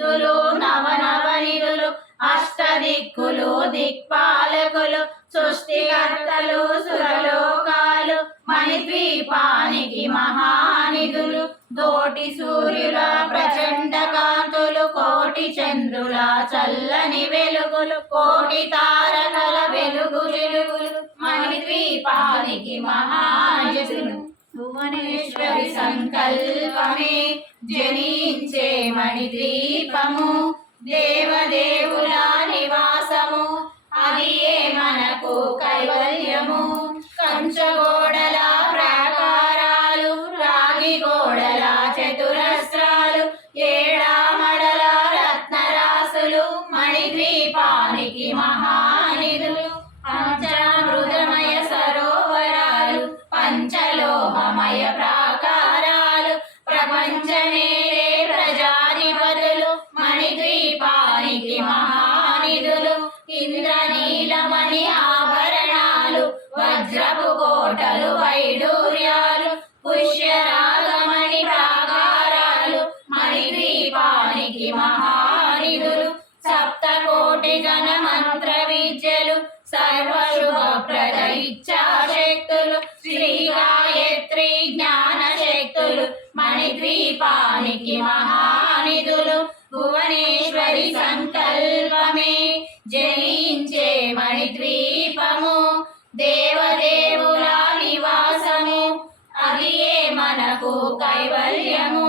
సిద్ధులు నవనవనిధులు అష్టదిక్కులు దిక్పాలకులు సృష్టికర్తలు సురలోకాలు మణిద్వీపానికి మహానిధులు కోటి సూర్యుల ప్రచండ కాంతులు కోటి చంద్రుల చల్లని వెలుగులు కోటి తారకల వెలుగు వెలుగులు మణిద్వీపానికి మహానిధులు భువనేశ్వరి సంకల్పమే జనించే మణిద్వీపము దేవదేవుల నివాసము అది మనకు కైవల్యము కంచగోడల ప్రాకారాలు రాగి గోడల చతురస్రాలు ఏడామడల రత్నరాసులు మణిద్వీపానికి మహానిధులు పంచామృతమయ సరోవరాలు పంచలోహమయ ప్రాకారాలు ప్రపంచమేలే ప్రజాధిపతులు మణిద్వీపానికి మహానిధులు ఇంద్రనీలమణి ఆభరణాలు వజ్రపు కోటలు వైడూర్యాలు పుష్యరాగమణి ప్రాకారాలు మణిద్వీపానికి మహానిధులు సప్తకోటి గణ మంత్ర విద్యలు సర్వశుభప్రద ఇచ్ఛాశక్తులు శ్రీ గాయత్రి జ్ఞాన శక్తులు మణిద్వీపానికి మహానిధులు భువనేశ్వరి సంకల్పమే జనించే మణిద్వీపము దేవదేవుల నివాసము అది మనకు కైవల్యము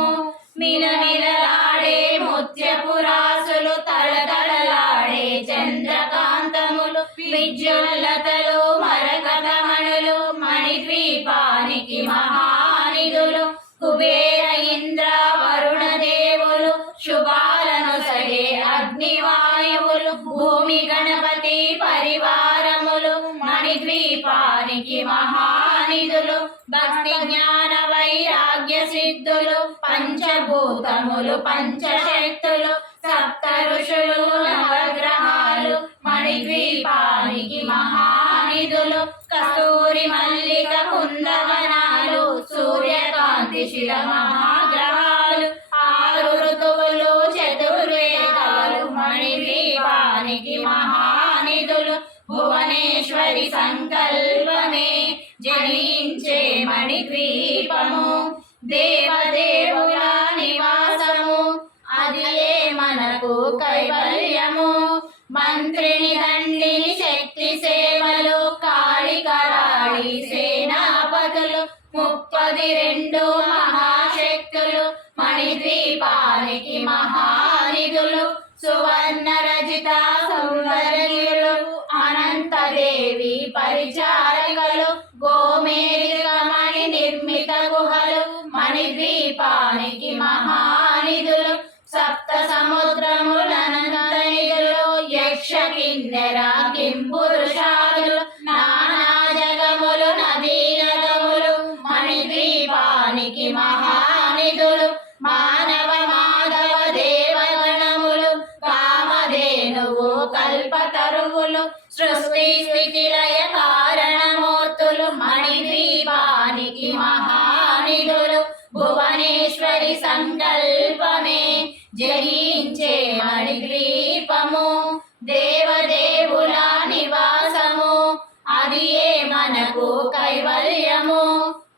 మిలమిలలాడే ముత్యపురాసులు తళతళలాడే చంద్రకాంతములు విద్యుల్లతలు మరకతమణులు మణిద్వీపానికి మహానిధులు కుబేర ఇంద్ర వరుణ దేవులు శుభాలను సగే అగ్నివాయువులు భూమి గణపతి పరివారములు మణిద్వీపానికి మహానిధులు భక్తి జ్ఞాన వైరాగ్య సిద్ధులు పంచభూతములు పంచశక్తులు సప్త ఋషులు నవగ్రహాలు మణిద్వీపానికి మహానిధులు కస్తూరి మల్లిక కుందవనాలు సూర్యకాంతి శిల మహాగ్రహాలు ఆరు ఋతువులు చతుర్వేదాలు మణిద్వీపానికి మహానిధులు భువనేశ్వరి సంకల్పమే జనించే మణిద్వీపము దేవదేవుల నివాసము అది మనకు కైవల్యము మంత్రిని దండిని శక్తి సేవలు కాళికరాళి సేనాపతులు 32 మహాశక్తులు మణిద్వీపానికి మహానిధులు సువర్ణ రజిత సౌందర్యులు అనంతదేవి పరిచారకులు గోమేరికమణి నిర్మిత గుహలు మణిద్వీపానికి మహానిధులు సప్త సముద్రములనంతనిధులు యక్ష కిన్నెర కింపురుషాదులు నానా జగములు నదీ నదములు మణిద్వీపానికి మహానిధులు మానవ మాధవ దేవగణములు కామధేనువు కల్పతరువులు సృష్టి స్థితి లయ కారణమూర్తులు మణిద్వీపానికి మహానిధులు భువనేశ్వరి సంకల్పమే జయించే మణిద్వీపము దేవదేవుల నివాసము అది మనకు కైవల్యము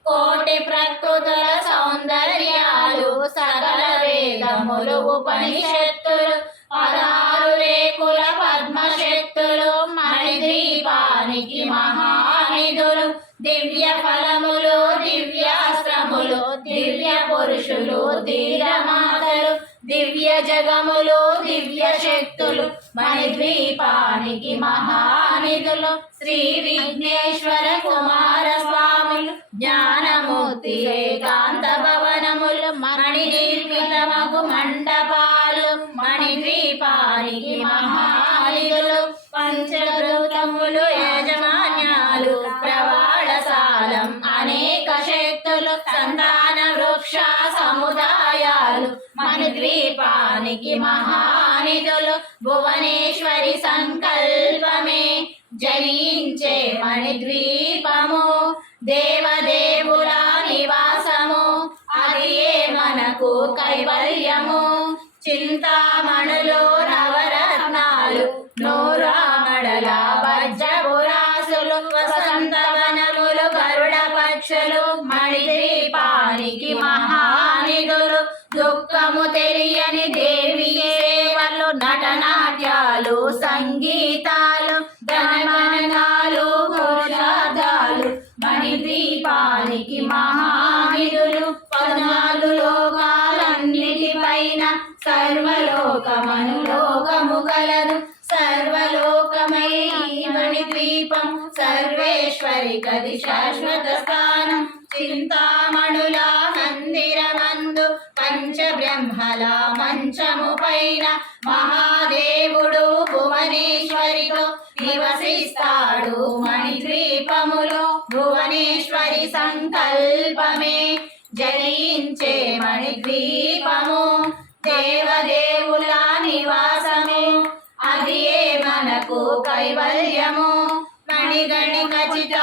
కోటి ప్రకృతుల సౌందర్యాలు సకల వేదములు ఉపనిషత్తులు 16 రేకుల పద్మశక్తులు మణిద్వీపానికి మహానిధులు దివ్య ఫలములు దివ్యాస్త్రములు దివ్య పురుషులు ధీరమాతలు దివ్య జగములు దివ్య శక్తులు మణిద్వీపానికి మహానిధులు శ్రీ విఘ్నేశ్వర కుమార స్వాములు జ్ఞానమూర్తి ఏకాంత భవనములు మణి నిర్మితమగు మండపాలు మణిద్వీపానికి మహానిధులు పంచభూతములు యాజమాన్యాలు ప్రవాళసాలం అనేక శక్తులు సంతాన వృక్ష సముదాయాలు మణిద్వీపానికి మహానిధులు భువనేశ్వరి సంకల్పమే జనించే మణిద్వీపము దేవదేవుల నివాసము అది మనకు కైవల్యము చింతామణులు నవరత్నాలు నూరామడల వజ్రపురాసులు వసంతవనములు గరుడ పక్షులు మణిద్వీపానికి మహానిధులు దుఃఖము తెలియని దేవి సేవలు నటనాట్యాలు సంగీతాలు ధనమనాలు ఘోషాదాలు మణిద్వీపానికి మహానిధులు 14 లోకాలన్నిటిపైన సర్వలోకమనులోకము కలదు సర్వలోకమై మణిద్వీపం సర్వేశ్వరి కది శాశ్వత స్థానం చింతామణుల మందిరమందు పంచబ్రహ్మల మంచము పైన మహాదేవుడు భువనేశ్వరితో నివసిస్తాడు మణిద్వీపములో భువనేశ్వరి సంకల్పమే జయించే మణిద్వీపము దేవదేవుల నివాసము అది మనకు కైవల్యము మణిగణి ఖచ్చిత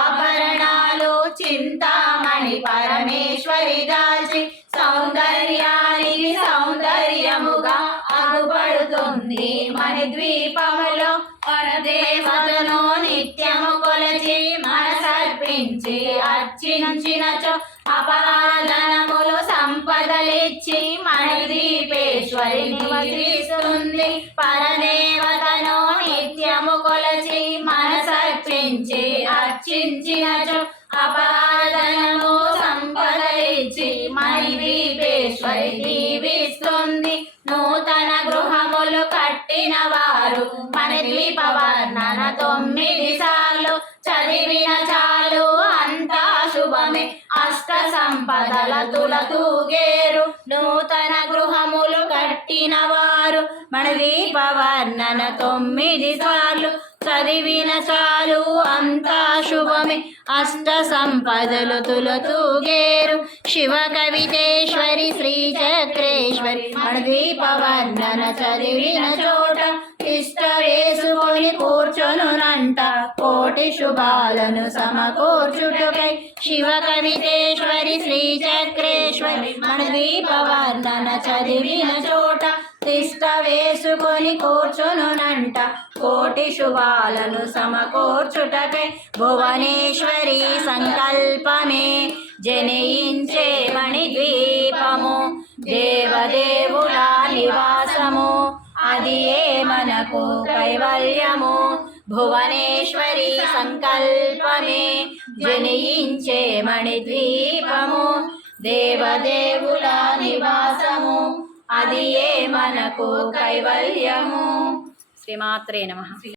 ఆభరణాలు చింతామణి పరమేశ్వరి దాల్చి సౌందర్యానికి సౌందర్యముగా అగుపడుతుంది మణిద్వీపములో పరదేవతను నిత్యము కొలచి మనసర్పించి అర్చించినచో అపారధనములు సంపదలిచ్చి మణిద్వీపేశ్వరి నివసిస్తుంది పరదేవతను నిత్యము కొలచి మనసర్పించి అర్చించినచో అపారధనము సంపదలిచ్చి మణిద్వీపేశ్వరి దీవిస్తుంది నూతన గృహములు కట్టిన వారు మణిద్వీప వర్ణన 9 సార్లు చదివిన చాలు అంతా శుభమే అష్ట సంపదల తులతూగేరు నూతన గృహములు కట్టిన వారు మణిద్వీప వర్ణన 9 సార్లు చదివిన చాలు అంతా శుభమే అష్ట సంపదలు తులతూగేరు శివ కవితేశ్వరి శ్రీ చక్రేశ్వరి మణిద్వీప వర్ణన చదివిన చోట ఇష్ట వేసుకొని కూర్చొనునంట కోటి శుభాలను సమకూర్చుటకై శివ కవితేశ్వరి శ్రీ చక్రేశ్వరి మణిద్వీప వర్ణన చదివిన చోట తిష్ట వేసుకొని కూర్చొనునంట కోటి శుభాలను సమకూర్చుటకై భువనేశ్వరి సంకల్పమే జనయించే మణిద్వీపము దేవదేవుల నివాసము అది మనకు కైవల్యము భువనేశ్వరి సంకల్పమే జనయించే మణిద్వీపము దేవదేవుల నివాసము అది మనకు కైవల్యము శ్రీమాత్రే నమః.